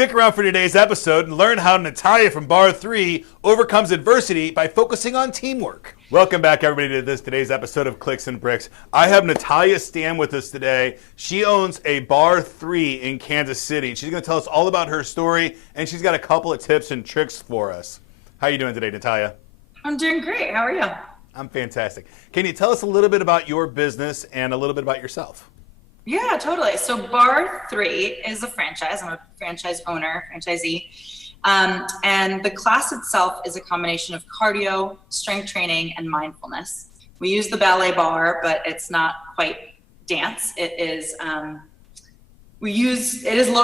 Stick around for today's episode and learn how Natalia from Barre3 overcomes adversity by focusing on teamwork. Welcome back, everybody, to today's episode of Clicks and Bricks. I have Natalia Stamm with us today. She owns a Barre3 in Kansas City. She's going to tell us all about her story, and she's got a couple of tips and tricks for us. How are you doing today, Natalia? I'm doing great. How are you? I'm fantastic. Can you tell us a little bit about your business and a little bit about yourself? Yeah, totally. So Barre3 is a franchise. I'm a franchise owner, franchisee. And the class itself is a combination of cardio, strength training, and mindfulness. We use the ballet bar, but it's not quite dance. It is low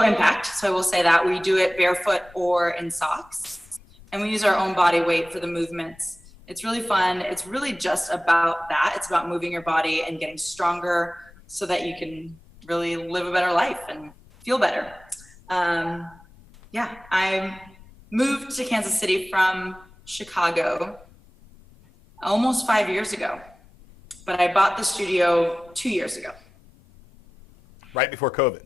impact. So I will say that we do it barefoot or in socks, and we use our own body weight for the movements. It's really fun. It's really just about that. It's about moving your body and getting stronger so that you can really live a better life and feel better. I moved to Kansas City from Chicago almost 5 years ago, but I bought the studio 2 years ago. Right before COVID.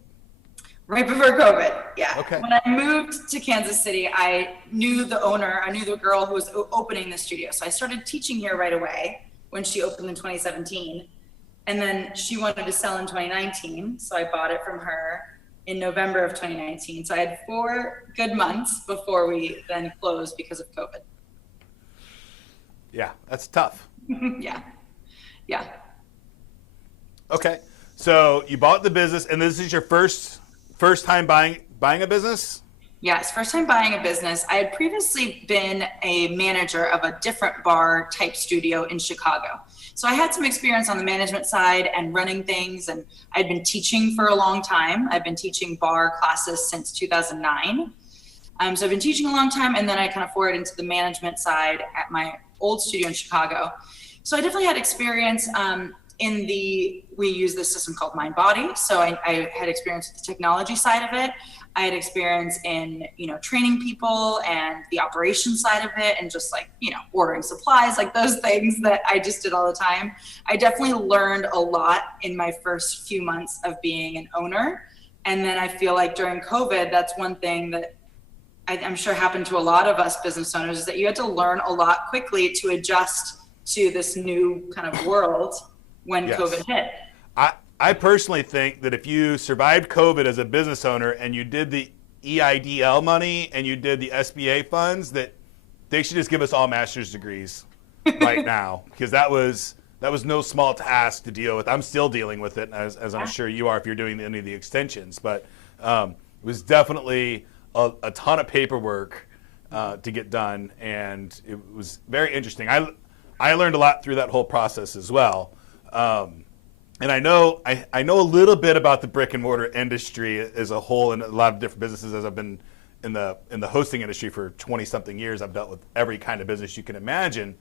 Right before COVID, yeah. Okay. When I moved to Kansas City, I knew the owner, I knew the girl who was opening the studio. So I started teaching here right away when she opened in 2017. And then she wanted to sell in 2019. So I bought it from her in November of 2019. So I had 4 good months before we then closed because of COVID. Yeah, that's tough. Yeah. Okay, so you bought the business, and this is your first time buying a business? Yes, first time buying a business. I had previously been a manager of a different bar type studio in Chicago. So I had some experience on the management side and running things, and I'd been teaching for a long time. I've been teaching bar classes since 2009. So I've been teaching a long time, and then I kind of forwarded into the management side at my old studio in Chicago. So I definitely had experience we use this system called Mind Body. So I had experience with the technology side of it. I had experience in, training people and the operations side of it, and just ordering supplies, like those things that I just did all the time. I definitely learned a lot in my first few months of being an owner. And then I feel like during COVID, that's one thing that I'm sure happened to a lot of us business owners, is that you had to learn a lot quickly to adjust to this new kind of world when Yes. COVID hit. I personally think that if you survived COVID as a business owner and you did the EIDL money and you did the SBA funds, that they should just give us all master's degrees right now, because that was no small task to deal with. I'm still dealing with it, as I'm sure you are if you're doing any of the extensions. But it was definitely a ton of paperwork to get done, and it was very interesting. I learned a lot through that whole process as well. And I know a little bit about the brick and mortar industry as a whole, and a lot of different businesses. As I've been in the hosting industry for 20 something years, I've dealt with every kind of business you can imagine.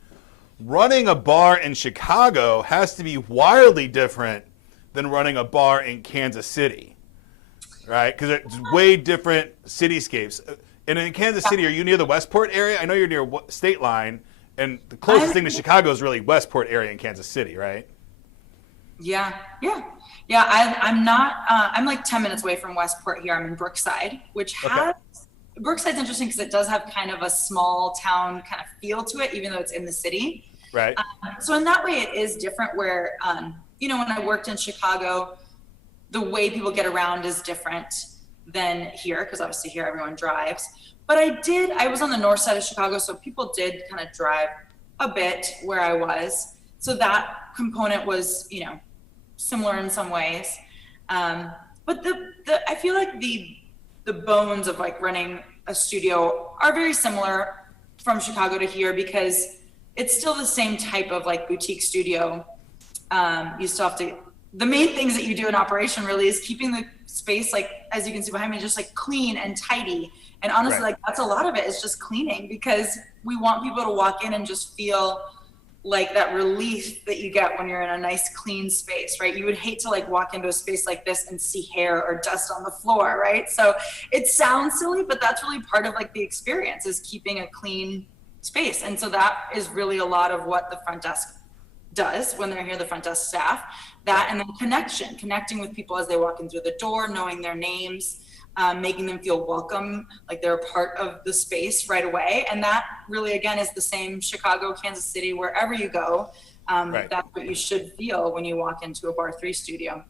Running a bar in Chicago has to be wildly different than running a bar in Kansas City, right? Because it's way different cityscapes. And in Kansas City, are you near the Westport area? I know you're near state line, and the closest thing to Chicago is really Westport area in Kansas City, right? Yeah. I'm not. I'm like 10 minutes away from Westport here. I'm in Brookside, which has Brookside's interesting because it does have kind of a small town kind of feel to it, even though it's in the city. Right. So in that way, it is different. Where when I worked in Chicago, the way people get around is different than here, because obviously here everyone drives. But I was on the north side of Chicago, so people did kind of drive a bit where I was. So that component was, similar in some ways. But I feel like the bones of like running a studio are very similar from Chicago to here, because it's still the same type of like boutique studio. You still have to, the main things that you do in operation really is keeping the space, like, as you can see behind me, just like clean and tidy. And honestly, like that's a lot of it is just cleaning, because we want people to walk in and just feel like that relief that you get when you're in a nice clean space, right? You would hate to like walk into a space like this and see hair or dust on the floor, right? So it sounds silly, but that's really part of like the experience, is keeping a clean space. And so that is really a lot of what the front desk does when they're here, the front desk staff. That, and then connecting with people as they walk in through the door, knowing their names, making them feel welcome, like they're a part of the space right away. And that really, again, is the same Chicago, Kansas City, wherever you go. Right. That's what you should feel when you walk into a Barre3 studio.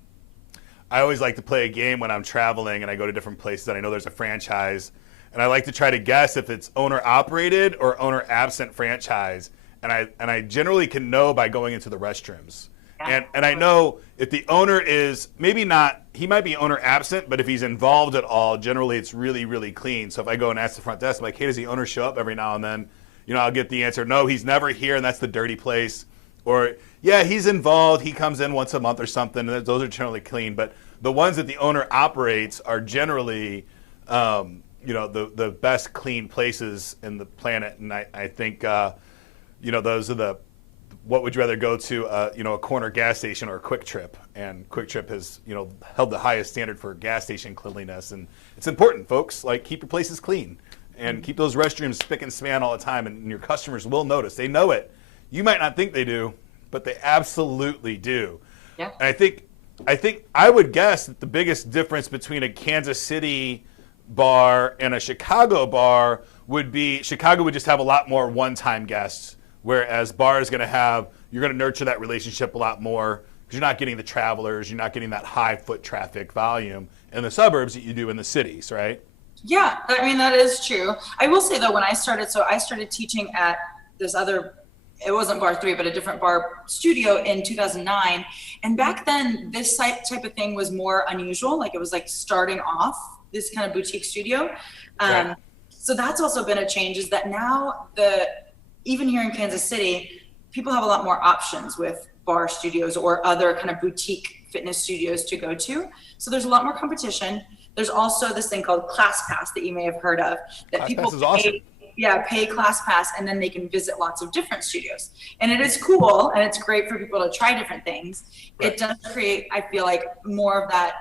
I always like to play a game when I'm traveling and I go to different places and I know there's a franchise. And I like to try to guess if it's owner operated or owner absent franchise. And I generally can know by going into the restrooms. Yeah. And I know if the owner is maybe not, he might be owner absent, but if he's involved at all, generally it's really, really clean. So if I go and ask the front desk, I'm like, hey, does the owner show up every now and then? You know, I'll get the answer, no, he's never here, and that's the dirty place. Or, yeah, he's involved, he comes in once a month or something, and those are generally clean. But the ones that the owner operates are generally, you know, the best clean places in the planet. And I think, you know, those are the, what would you rather go to, you know, a corner gas station or a Quick Trip? And Quick Trip has, you know, held the highest standard for gas station cleanliness. And it's important, folks, like keep your places clean and keep those restrooms spick and span all the time. And your customers will notice. They know it. You might not think they do, but they absolutely do. Yeah. And I would guess that the biggest difference between a Kansas City bar and a Chicago bar would be Chicago would just have a lot more one-time guests, whereas bar is going to have, you're going to nurture that relationship a lot more because you're not getting the travelers, you're not getting that high foot traffic volume in the suburbs that you do in the cities, right? Yeah, I mean, that is true. I will say though, when I started teaching at this other, it wasn't Barre3, but a different bar studio in 2009. And back then, this type of thing was more unusual. Like it was like starting off this kind of boutique studio. Right. So that's also been a change, is that now even here in Kansas City, people have a lot more options with bar studios or other kind of boutique fitness studios to go to. So there's a lot more competition. There's also this thing called Class Pass that you may have heard of, that people pay Class Pass, and then they can visit lots of different studios. And it is cool, and it's great for people to try different things. Right. It does create, I feel like, more of that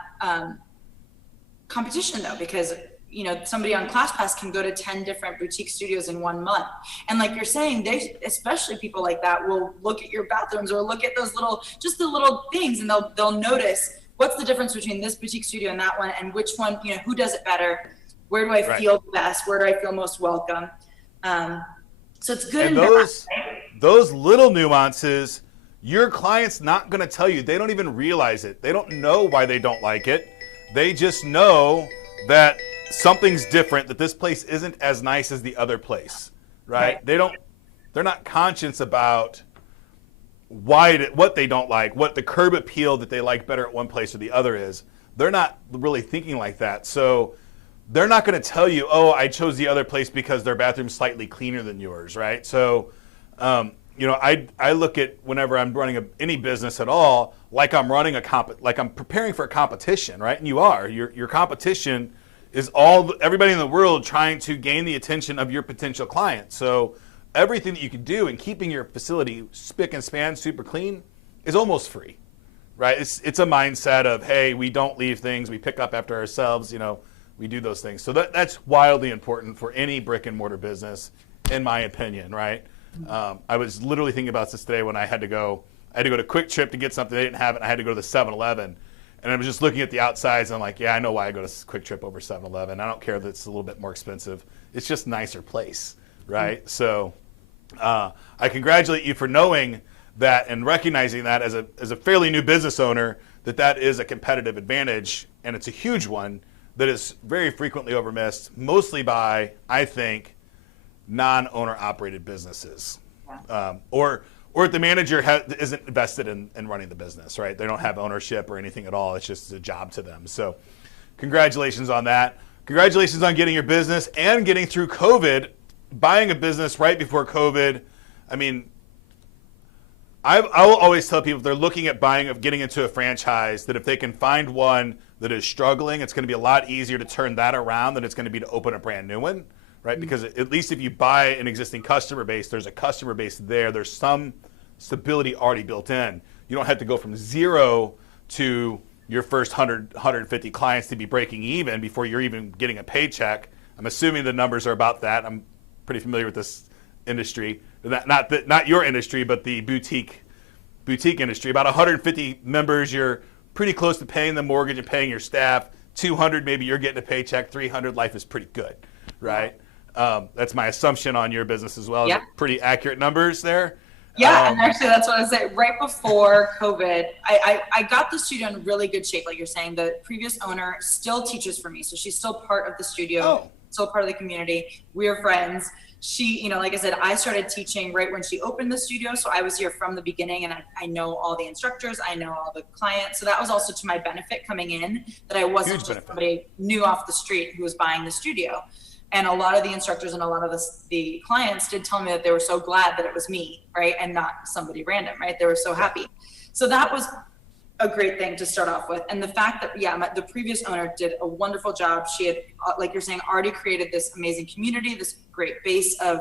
competition though, because you know, somebody on Class Pass can go to 10 different boutique studios in 1 month. And like you're saying, especially people like that will look at your bathrooms or look at those just the little things, and they'll notice what's the difference between this boutique studio and that one, and which one, you know, who does it better? Where do I feel best? Where do I feel most welcome? So it's good. And those little nuances, your client's not going to tell you. They don't even realize it. They don't know why they don't like it. They just know that something's different, that this place isn't as nice as the other place, right? They're not conscious about what they don't like, what the curb appeal that they like better at one place or the other is. They're not really thinking like that. So they're not going to tell you, oh, I chose the other place because their bathroom's slightly cleaner than yours, right? So, you know, I look at whenever I'm running any business at all, like I'm running like I'm preparing for a competition, right? And you are. Your competition is everybody in the world trying to gain the attention of your potential client. So everything that you can do in keeping your facility spick and span, super clean, is almost free, right? It's a mindset of, hey, we don't leave things, we pick up after ourselves, you know, we do those things. So that's wildly important for any brick and mortar business, in my opinion, right? I was literally thinking about this today when I had to go to Quick Trip to get something they didn't have, and I had to go to the 7-Eleven. And I was just looking at the outsides, and I'm like, yeah, I know why I go to Quick Trip over 7-Eleven. I don't care that it's a little bit more expensive. It's just a nicer place, right? Mm-hmm. So I congratulate you for knowing that and recognizing that as a fairly new business owner, that is a competitive advantage, and it's a huge one that is very frequently overmissed, mostly by, I think, non-owner operated businesses. Yeah. Or if the manager isn't invested in running the business, right? They don't have ownership or anything at all. It's just a job to them. So congratulations on that. Congratulations on getting your business and getting through COVID, buying a business right before COVID. I mean, I will always tell people if they're looking at getting into a franchise, that if they can find one that is struggling, it's going to be a lot easier to turn that around than it's going to be to open a brand new one, right? Mm-hmm. Because at least if you buy an existing customer base, there's a customer base there. There's some stability already built in. You don't have to go from zero to your first 100, 150 clients to be breaking even before you're even getting a paycheck. I'm assuming the numbers are about that. I'm pretty familiar with this industry. Not your industry, but the boutique industry. About 150 members, you're pretty close to paying the mortgage and paying your staff. 200, maybe you're getting a paycheck. 300, life is pretty good, right? That's my assumption on your business as well. Yeah. Pretty accurate numbers there. Yeah, and actually that's what I was saying. Right before COVID, I got the studio in really good shape. Like you're saying, the previous owner still teaches for me. So she's still part of the studio, still part of the community. We're friends. She, you know, like I said, I started teaching right when she opened the studio. So I was here from the beginning, and I know all the instructors. I know all the clients. So that was also to my benefit coming in, that I wasn't just somebody new off the street who was buying the studio. And a lot of the instructors and a lot of the clients did tell me that they were so glad that it was me, right? And not somebody random, right? They were so happy. So that was a great thing to start off with. And the fact that, the previous owner did a wonderful job. She had, like you're saying, already created this amazing community, this great base of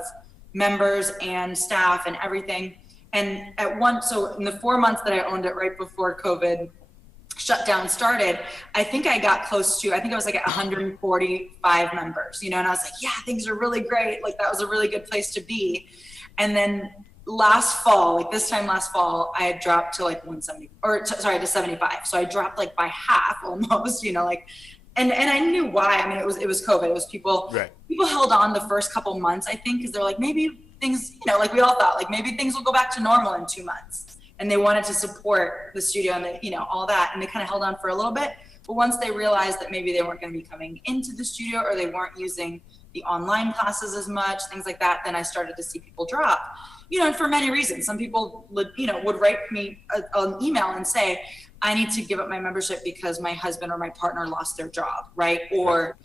members and staff and everything. And so in the 4 months that I owned it right before COVID shutdown started, I think I got close to, I think I was like at 145 members, you know, and I was like, yeah, things are really great. Like that was a really good place to be. And then last fall, this time last fall, I had dropped to like 170, to 75. So I dropped like by half almost, you know, like, and I knew why. I mean, it was COVID. It was people held on the first couple months, I think, because they're like, maybe things, you know, like we all thought, like maybe things will go back to normal in 2 months. And they wanted to support the studio and you know, all that. And they kind of held on for a little bit. But once they realized that maybe they weren't going to be coming into the studio, or they weren't using the online classes as much, things like that, then I started to see people drop, you know, and for many reasons. Some people would write me an email and say, I need to give up my membership because my husband or my partner lost their job, right? Or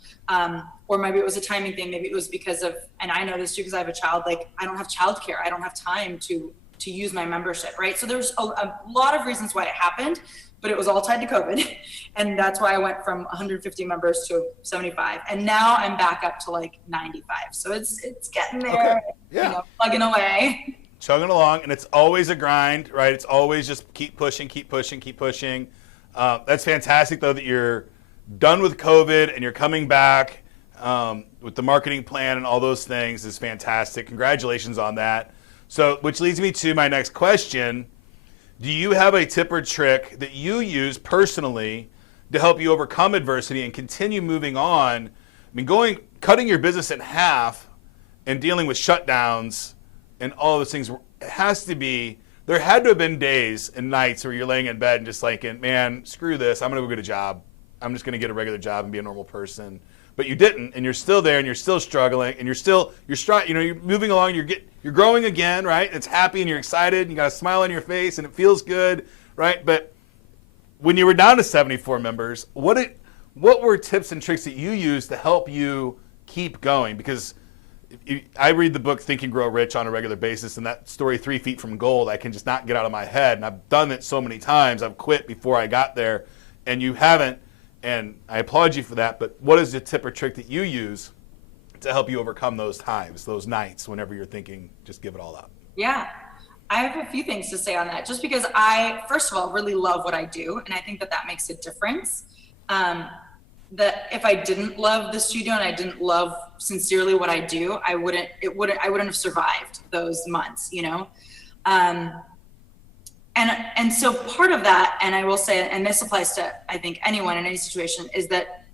maybe it was a timing thing. Maybe it was because of, and I know this too, because I have a child, like I don't have childcare. I don't have time to use my membership, right? So there's a lot of reasons why it happened, but it was all tied to COVID. And that's why I went from 150 members to 75. And now I'm back up to like 95. So it's getting there, you know, plugging away. Chugging along, and it's always a grind, right? It's always just keep pushing, keep pushing, keep pushing. That's fantastic, though, that you're done with COVID and you're coming back with the marketing plan and all those things is fantastic. Congratulations on that. So, which leads me to my next question. Do you have a tip or trick that you use personally to help you overcome adversity and continue moving on? I mean, cutting your business in half and dealing with shutdowns and all those things, there had to have been days and nights where you're laying in bed and just like, man, screw this. I'm going to go get a job. I'm just going to get a regular job and be a normal person. But you didn't, and you're still there, and you're still struggling, and you're moving along, you're growing again, right? It's happy, and you're excited, and you got a smile on your face, and it feels good, right? But when you were down to 74 members, what were tips and tricks that you used to help you keep going? Because I read the book Think and Grow Rich on a regular basis, and that story, 3 Feet from Gold, I can just not get out of my head, and I've done it so many times. I've quit before I got there, and you haven't. And I applaud you for that, but what is the tip or trick that you use to help you overcome those times, those nights, whenever you're thinking, just give it all up? Yeah, I have a few things to say on that, just because I, first of all, really love what I do, and I think that makes a difference. That if I didn't love the studio and I didn't love sincerely what I do, I wouldn't have survived those months, you know? And so part of that, and I will say, and this applies to, I think, anyone in any situation, is that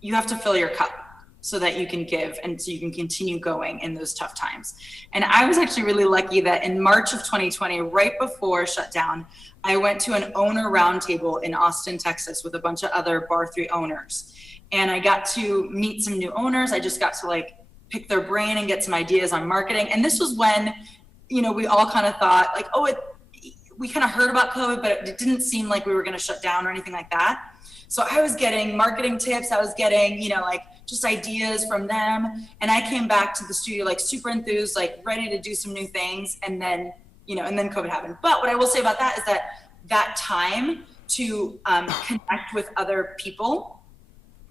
you have to fill your cup so that you can give and so you can continue going in those tough times. And I was actually really lucky that in March of 2020, right before shutdown, I went to an owner roundtable in Austin, Texas with a bunch of other Barre3 owners. And I got to meet some new owners. I just got to like pick their brain and get some ideas on marketing. And this was when, you know, we all kind of thought like, we kind of heard about COVID, but it didn't seem like we were going to shut down or anything like that. So I was getting marketing tips. I was getting, you know, like just ideas from them. And I came back to the studio, like super enthused, like ready to do some new things. And then, you know, and then COVID happened. But what I will say about that is that time to connect with other people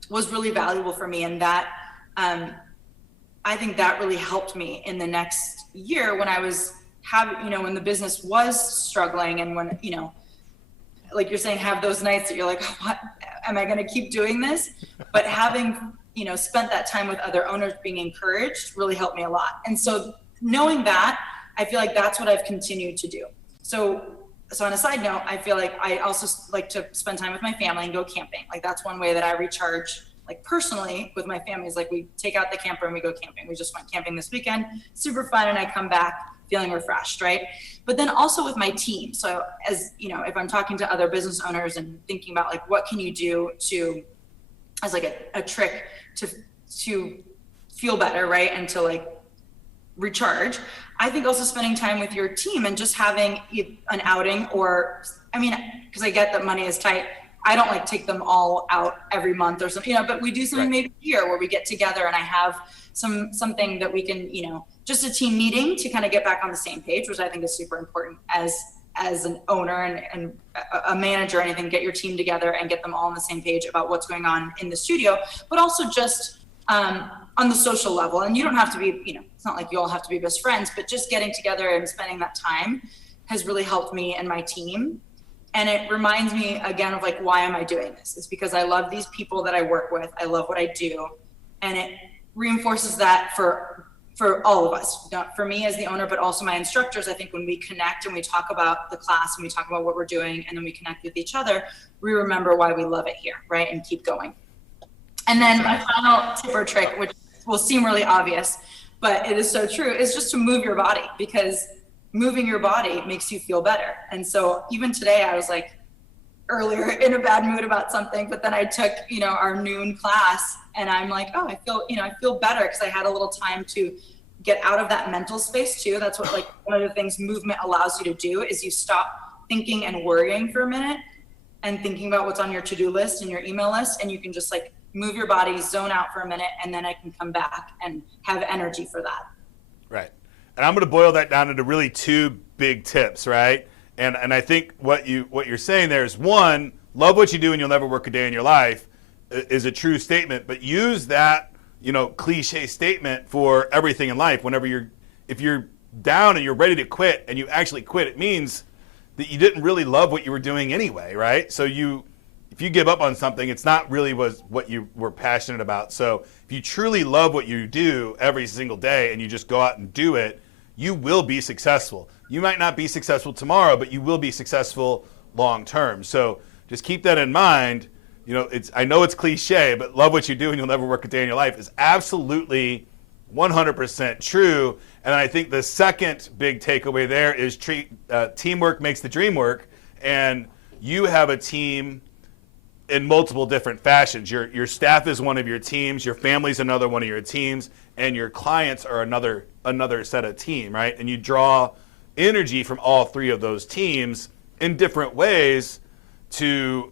was really valuable for me. And that, I think that really helped me in the next year when I was when the business was struggling, and when, you know, like you're saying, have those nights that you're like, what am I going to keep doing this? But having, you know, spent that time with other owners being encouraged really helped me a lot. And so knowing that, I feel like that's what I've continued to do. So So on a side note, I feel like I also like to spend time with my family and go camping. Like that's one way that I recharge, like personally with my family, is like we take out the camper and we go camping. We just went camping this weekend, super fun. And I come back feeling refreshed, right? But then also with my team. So as you know, if I'm talking to other business owners and thinking about like, what can you do to, as like a trick to feel better, right? And to like recharge. I think also spending time with your team and just having an outing, or, I mean, because I get that money is tight. I don't like take them all out every month or something, but we do something maybe here where we get together and I have something that we can, just a team meeting to kind of get back on the same page, which I think is super important as an owner and a manager or anything. Get your team together and get them all on the same page about what's going on in the studio, but also just on the social level. And you don't have to be, it's not like you all have to be best friends, but just getting together and spending that time has really helped me and my team. And it reminds me again of like, why am I doing this? It's because I love these people that I work with. I love what I do. And it reinforces that for all of us, not for me as the owner, but also my instructors. I think when we connect and we talk about the class and we talk about what we're doing and then we connect with each other, we remember why we love it here, right? And keep going. And then my final tip or trick, which will seem really obvious, but it is so true, is just to move your body, because moving your body makes you feel better. And so even today I was like earlier in a bad mood about something, but then I took, our noon class and I'm like, oh, I feel better because I had a little time to get out of that mental space too. That's what like one of the things movement allows you to do is you stop thinking and worrying for a minute and thinking about what's on your to-do list and your email list. And you can just like move your body, zone out for a minute, and then I can come back and have energy for that. Right. And I'm going to boil that down into really two big tips, right? And I think what you're saying there is, one, love what you do and you'll never work a day in your life is a true statement, but use that, cliche statement for everything in life. If you're down and you're ready to quit and you actually quit, it means that you didn't really love what you were doing anyway, right? So if you give up on something, it's not really what you were passionate about. So if you truly love what you do every single day and you just go out and do it, you will be successful. You might not be successful tomorrow, but you will be successful long term. So just keep that in mind. I know it's cliche, but love what you do and you'll never work a day in your life is absolutely 100% true. And I think the second big takeaway there is teamwork makes the dream work. And you have a team in multiple different fashions. Your staff is one of your teams, your family's another one of your teams, and your clients are another set of team, right? And you draw energy from all three of those teams in different ways to,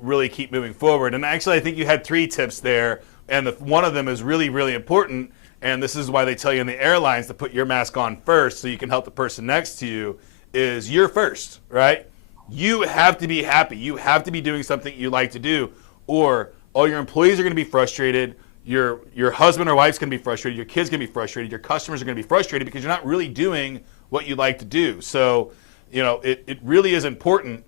really keep moving forward. And actually, I think you had 3 tips there, and one of them is really, really important, and this is why they tell you in the airlines to put your mask on first so you can help the person next to you, is you're first, right? You have to be happy. You have to be doing something you like to do, or all your employees are going to be frustrated. Your husband or wife's going to be frustrated. Your kids going to be frustrated. Your customers are going to be frustrated because you're not really doing what you like to do. So, it really is important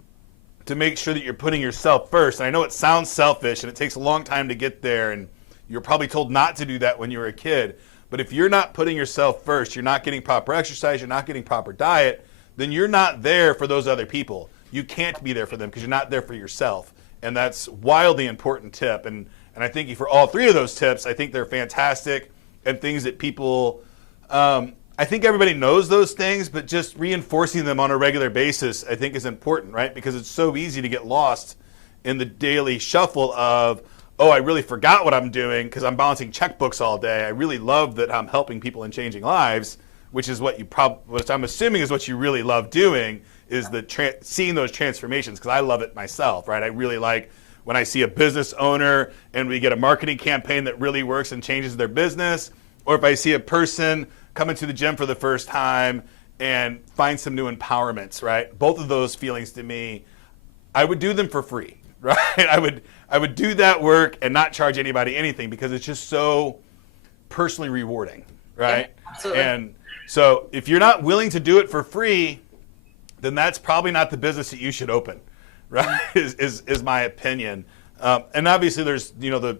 to make sure that you're putting yourself first. And I know it sounds selfish and it takes a long time to get there, and you're probably told not to do that when you were a kid. But if you're not putting yourself first, you're not getting proper exercise, you're not getting proper diet, then you're not there for those other people. You can't be there for them because you're not there for yourself. And that's wildly important tip. And I thank you for all 3 of those tips. I think they're fantastic and things that people, I think everybody knows those things, but just reinforcing them on a regular basis, I think is important, right? Because it's so easy to get lost in the daily shuffle of, oh, I really forgot what I'm doing because I'm balancing checkbooks all day. I really love that I'm helping people and changing lives, which is what which I'm assuming is what you really love doing, is seeing those transformations, because I love it myself, right? I really like when I see a business owner and we get a marketing campaign that really works and changes their business, or if I see a person coming to the gym for the first time and find some new empowerments, right? Both of those feelings to me, I would do them for free, right? I would do that work and not charge anybody anything because it's just so personally rewarding, right? Yeah, absolutely. And so if you're not willing to do it for free, then that's probably not the business that you should open, right? is my opinion. And obviously there's, the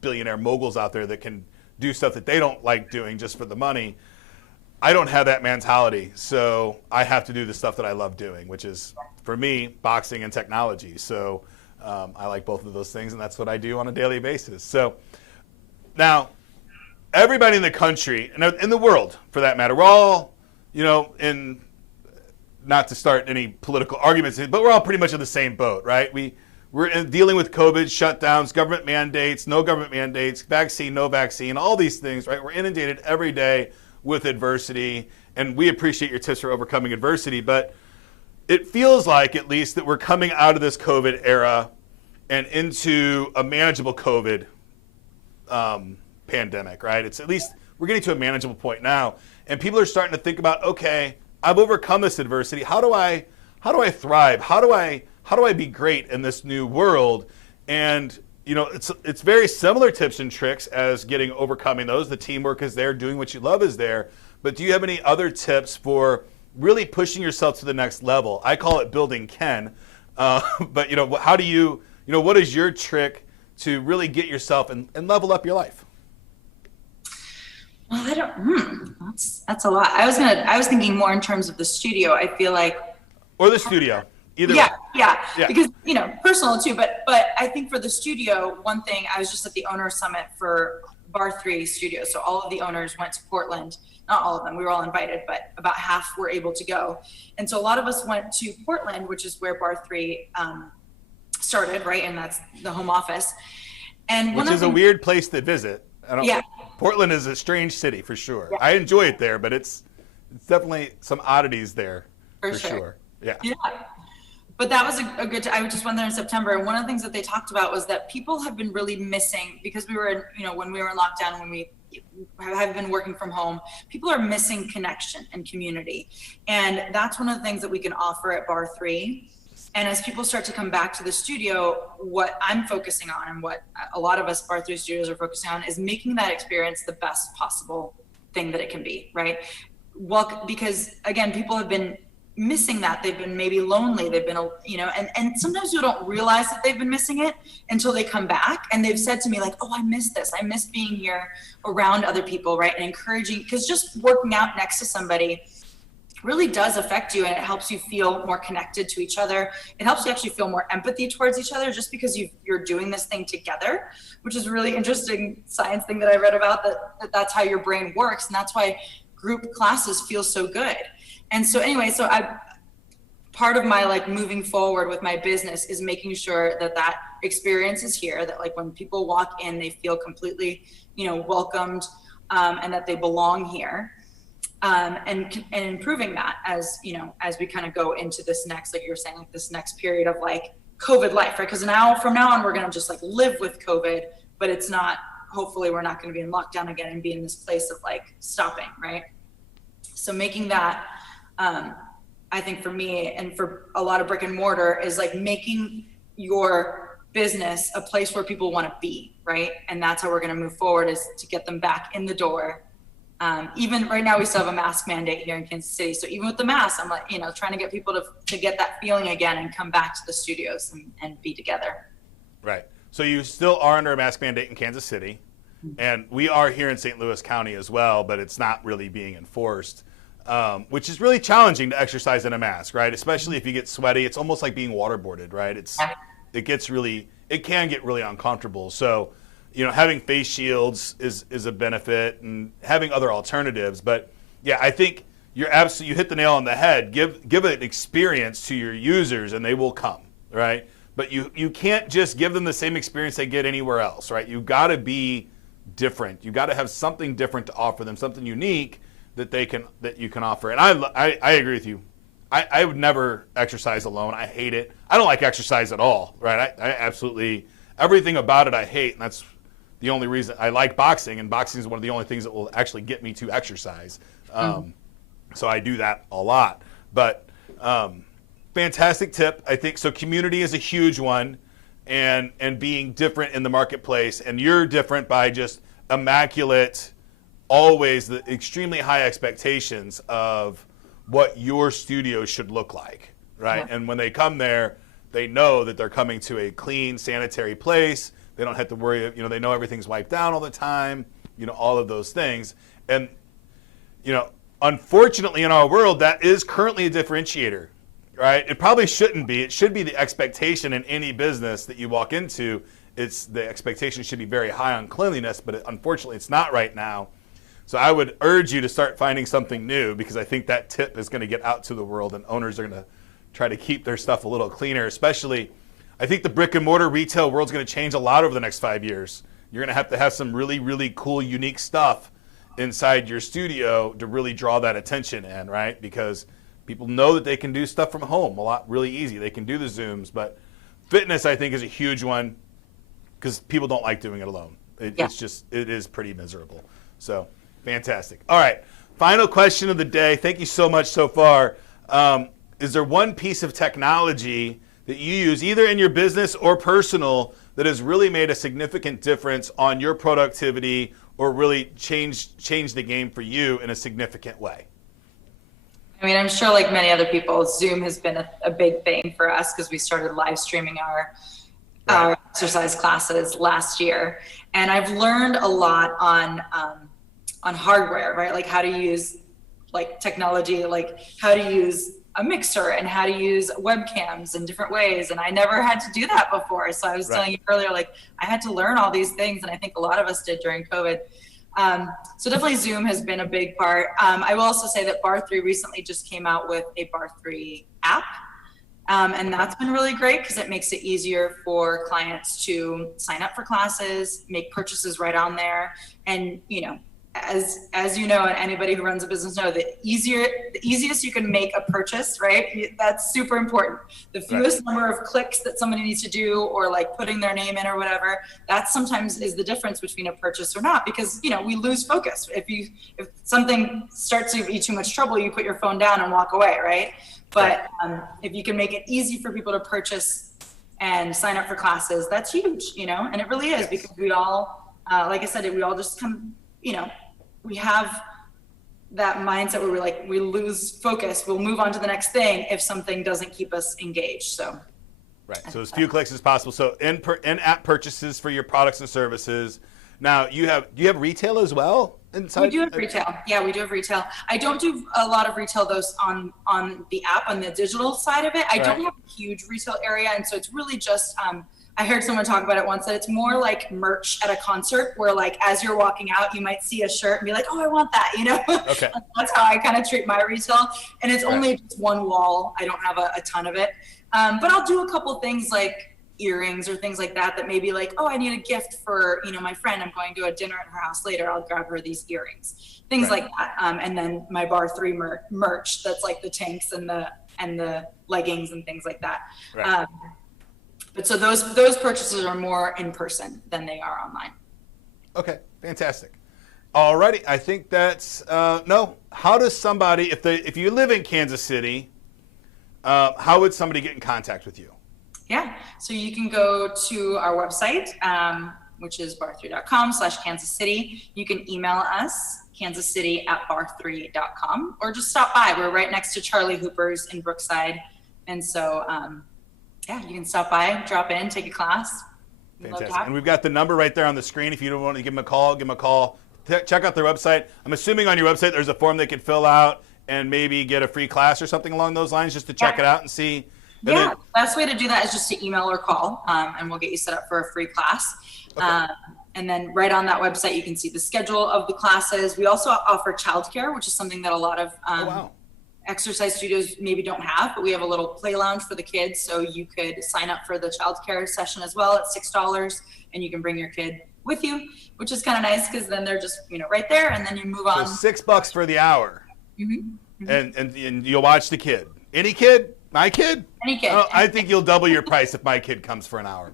billionaire moguls out there that can do stuff that they don't like doing just for the money. I don't have that mentality, so I have to do the stuff that I love doing, which is for me, boxing and technology. So I like both of those things, and that's what I do on a daily basis. So now, everybody in the country, and in the world for that matter, we're all, in, not to start any political arguments, but we're all pretty much in the same boat, right? We're dealing with COVID, shutdowns, government mandates, no government mandates, vaccine, no vaccine, all these things, right? We're inundated every day with adversity, and we appreciate your tips for overcoming adversity, but it feels like, at least, that we're coming out of this COVID era and into a manageable COVID pandemic, right? It's at least we're getting to a manageable point now, and people are starting to think about, okay, I've overcome this adversity. How do I thrive? How do I be great in this new world? And it's very similar tips and tricks as overcoming those. The teamwork is there, doing what you love is there. But do you have any other tips for really pushing yourself to the next level? I call it building Ken. But how do you, what is your trick to really get yourself and level up your life? Well, I don't. That's a lot. I was thinking more in terms of the studio. I feel like, or the studio, either yeah, way. Yeah, because personal too. But I think for the studio, one thing, I was just at the owner summit for Barre3 Studio. So all of the owners went to Portland. Not all of them. We were all invited, but about half were able to go. And so a lot of us went to Portland, which is where Barre3 started, right? And that's the home office. And which is a weird place to visit. Yeah. Portland is a strange city for sure. Yeah. I enjoy it there, but it's definitely some oddities there for sure. Yeah. But that was a good. I just went there in September, and one of the things that they talked about was that people have been really missing, because we were when we were in lockdown, when we have been working from home, people are missing connection and community, and that's one of the things that we can offer at Barre3. And as people start to come back to the studio, what I'm focusing on, and what a lot of us Barre3 studios are focusing on, is making that experience the best possible thing that it can be, right? Well, because again, people have been missing that. They've been maybe lonely. They've been, and sometimes you don't realize that they've been missing it until they come back. And they've said to me like, oh, I miss this. I miss being here around other people, right? And encouraging, because just working out next to somebody really does affect you, and it helps you feel more connected to each other. It helps you actually feel more empathy towards each other, just because you're doing this thing together, which is a really interesting science thing that I read about, that's how your brain works. And that's why group classes feel so good. And so anyway, part of my moving forward with my business is making sure that experience is here, that when people walk in, they feel completely, welcomed, and that they belong here. And improving that as we kind of go into this next, like you were saying, this next period of COVID life, right? Because from now on, we're going to just live with COVID, but it's not, hopefully we're not going to be in lockdown again and be in this place of stopping, right? So making that, I think for me and for a lot of brick and mortar, is making your business a place where people want to be, right? And that's how we're going to move forward, is to get them back in the door. Even right now, we still have a mask mandate here in Kansas City. So even with the mask, I'm trying to get people to get that feeling again and come back to the studios and be together. Right. So you still are under a mask mandate in Kansas City, and we are here in St. Louis County as well, but it's not really being enforced, which is really challenging to exercise in a mask, right? Especially if you get sweaty. It's almost like being waterboarded, right? It can get really uncomfortable. So, having face shields is a benefit, and having other alternatives. But yeah, I think you hit the nail on the head. Give an experience to your users, and they will come, right? But you can't just give them the same experience they get anywhere else, right? You got to be different. You got to have something different to offer them, something unique that you can offer. And I agree with you. I would never exercise alone. I hate it. I don't like exercise at all, right? I absolutely, everything about it I hate, and that's the only reason I like boxing, and boxing is one of the only things that will actually get me to exercise. So I do that a lot. But fantastic tip, I think. So community is a huge one, and being different in the marketplace. And you're different by just immaculate, always the extremely high expectations of what your studio should look like, right? Yeah. And when they come there, they know that they're coming to a clean, sanitary place. They don't have to worry, they know everything's wiped down all the time, all of those things. And, unfortunately in our world, that is currently a differentiator, right? It probably shouldn't be. It should be the expectation in any business that you walk into. It's the expectation should be very high on cleanliness, but unfortunately it's not right now. So I would urge you to start finding something new, because I think that tip is going to get out to the world, and owners are going to try to keep their stuff a little cleaner. Especially, I think the brick and mortar retail world's going to change a lot over the next 5 years. You're going to have some really, really cool, unique stuff inside your studio to really draw that attention in, right? Because people know that they can do stuff from home a lot really easy. They can do the Zooms, but fitness, I think, is a huge one, because people don't like doing it alone. It's just, it is pretty miserable. So fantastic. All right, final question of the day. Thank you so much so far. Is there one piece of technology that you use, either in your business or personal, that has really made a significant difference on your productivity, or really changed the game for you in a significant way? I mean, I'm sure like many other people, Zoom has been a big thing for us, because we started live streaming our exercise classes last year. And I've learned a lot on hardware, right? Like how to use like technology, like how to use a mixer and how to use webcams in different ways. And I never had to do that before. So I was telling you earlier, like I had to learn all these things. And I think a lot of us did during COVID. So definitely Zoom has been a big part. I will also say that Barre3 recently just came out with a Barre3 app. And that's been really great, because it makes it easier for clients to sign up for classes, make purchases right on there. And, you know, as you know, and anybody who runs a business know, the easiest you can make a purchase, right? That's super important. The fewest number of clicks that somebody needs to do, or like putting their name in or whatever, that sometimes is the difference between a purchase or not, because, you know, we lose focus. If something starts to be too much trouble, you put your phone down and walk away, right? But if you can make it easy for people to purchase and sign up for classes, that's huge, you know, and it really is, because we all, like I said, we all just come, you know, we have that mindset where we're like, we lose focus, we'll move on to the next thing if something doesn't keep us engaged. So so as few clicks as possible. So in-app purchases for your products and services. Now do you have retail as well inside? We do have retail. Yeah, we do have retail. I don't do a lot of retail though on the app, on the digital side of it. I don't have a huge retail area, and so it's really just I heard someone talk about it once, that it's more like merch at a concert, where like as you're walking out, you might see a shirt and be like, oh, I want that, you know? Okay. That's how I kind of treat my retail. And it's only just one wall. I don't have a ton of it. But I'll do a couple things like earrings or things like that maybe like, oh, I need a gift for, you know, my friend. I'm going to a dinner at her house later. I'll grab her these earrings, things like that. And then my Barre3 merch, that's like the tanks and the leggings and things like that. But so those purchases are more in person than they are online. Okay, fantastic. Alrighty, I think that's no. How does somebody, if you live in Kansas City, how would somebody get in contact with you? Yeah, so you can go to our website, which is barre3.com/Kansas City. You can email us, kansascity@barre3.com, or just stop by. We're right next to Charlie Hooper's in Brookside, and so. Yeah, you can stop by, drop in, take a class. Fantastic. And we've got the number right there on the screen. If you don't want to give them a call, check out their website. I'm assuming on your website there's a form they can fill out and maybe get a free class or something along those lines, just to check it out and see. The best way to do that is just to email or call, and we'll get you set up for a free class. Okay. And then right on that website, you can see the schedule of the classes. We also offer childcare, which is something that a lot of exercise studios maybe don't have, but we have a little play lounge for the kids. So you could sign up for the childcare session as well at $6, and you can bring your kid with you, which is kind of nice, because then they're just, you know, right there, and then you move on. So $6 for the hour. And you'll watch the kid. Any kid? My kid? Any kid. Oh, I think you'll double your price if my kid comes for an hour.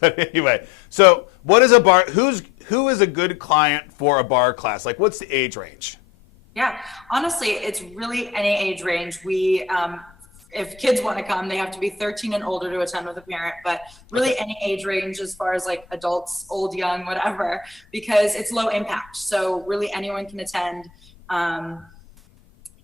But anyway, so what is a bar? Who is a good client for a bar class? Like, what's the age range? Yeah, honestly, it's really any age range. We, if kids want to come, they have to be 13 and older to attend with a parent, but really any age range as far as like adults, old, young, whatever, because it's low impact. So really anyone can attend,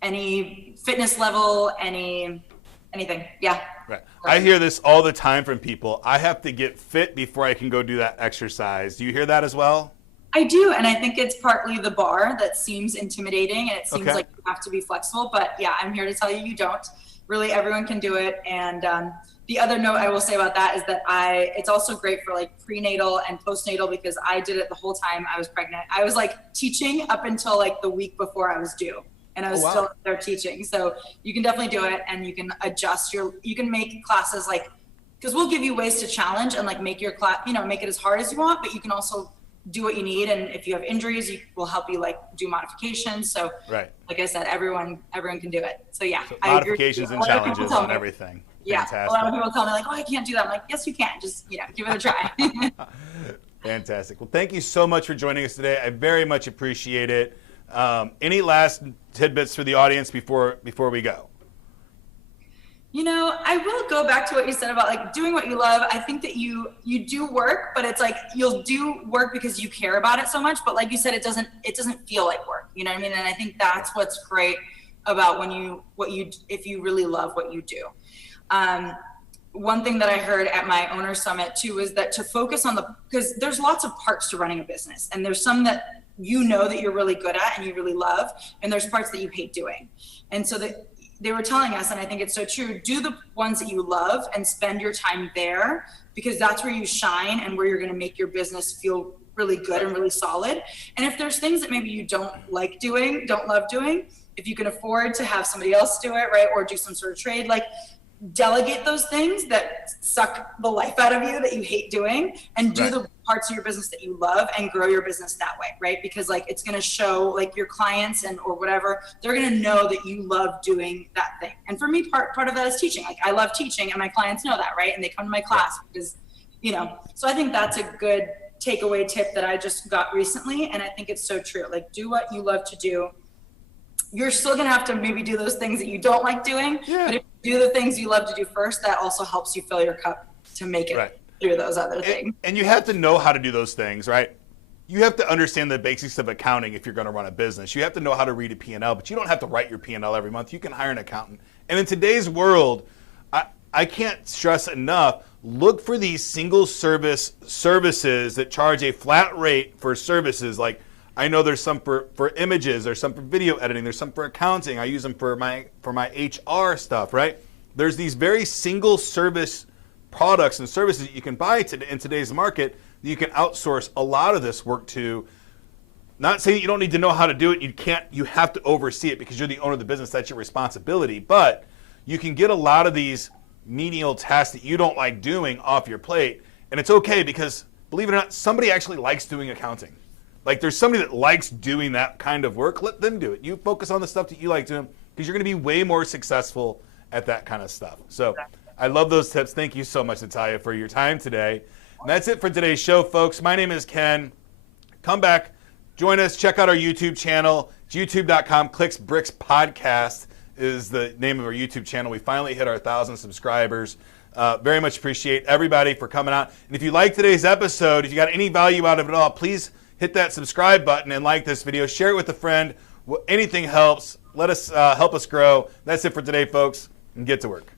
any fitness level, anything. Yeah. Right. I hear this all the time from people. I have to get fit before I can go do that exercise. Do you hear that as well? I do, and I think it's partly the bar that seems intimidating, and it seems like you have to be flexible, but yeah, I'm here to tell you, you don't. really everyone can do it. And the other note I will say about that is that it's also great for like prenatal and postnatal, because I did it the whole time I was pregnant. I was like teaching up until like the week before I was due, and I was still there teaching. So you can definitely do it, and you can adjust you can make classes like, because we'll give you ways to challenge and like make your class, make it as hard as you want, but you can also do what you need. And if you have injuries, we'll help you like do modifications. So like I said, everyone can do it. So yeah, so modifications and challenges on everything. Yeah. Fantastic. A lot of people tell me like, oh, I can't do that. I'm like, yes, you can. Just, give it a try. Fantastic. Well, thank you so much for joining us today. I very much appreciate it. Any last tidbits for the audience before we go? I will go back to what you said about like doing what you love. I think that you do work, but it's like you'll do work because you care about it so much. But like you said, it doesn't feel like work. You know what I mean? And I think that's what's great about if you really love what you do. One thing that I heard at my owner summit too is that to focus on because there's lots of parts to running a business, and there's some that that you're really good at and you really love, and there's parts that you hate doing. And so they were telling us, and I think it's so true, do the ones that you love and spend your time there, because that's where you shine and where you're going to make your business feel really good and really solid. And if there's things that maybe you don't love doing, if you can afford to have somebody else do it, right, or do some sort of trade, like delegate those things that suck the life out of you that you hate doing, and do the parts of your business that you love and grow your business that way, right? Because like it's going to show like your clients or whatever, they're going to know that you love doing that thing. And for me, part of that is teaching. Like I love teaching, and my clients know that, right? And they come to my class because, so I think that's a good takeaway tip that I just got recently. And I think it's so true. Like do what you love to do. You're still going to have to maybe do those things that you don't like doing, but if you do the things you love to do first, that also helps you fill your cup to make it through those other things. And you have to know how to do those things, right? You have to understand the basics of accounting if you're going to run a business. You have to know how to read a P&L, but you don't have to write your P&L every month. You can hire an accountant. And in today's world, I can't stress enough, look for these single services that charge a flat rate for services. Like I know there's some for images, there's some for video editing, there's some for accounting. I use them for my HR stuff, right? There's these very single service products and services that you can buy in today's market that you can outsource a lot of this work to. Not saying that you don't need to know how to do it. You have to oversee it because you're the owner of the business. That's your responsibility. But you can get a lot of these menial tasks that you don't like doing off your plate. And it's okay, because believe it or not, somebody actually likes doing accounting. Like there's somebody that likes doing that kind of work. Let them do it. You focus on the stuff that you like doing, because you're going to be way more successful at that kind of stuff. So I love those tips. Thank you so much, Natalia, for your time today. And that's it for today's show, folks. My name is Ken. Come back, join us, check out our YouTube channel. It's youtube.com. Clicks Bricks Podcast is the name of our YouTube channel. We finally hit our 1,000 subscribers. Very much appreciate everybody for coming out. And if you like today's episode, if you got any value out of it all, please hit that subscribe button and like this video. Share it with a friend. Anything helps. Let us help us grow. That's it for today, folks, and get to work.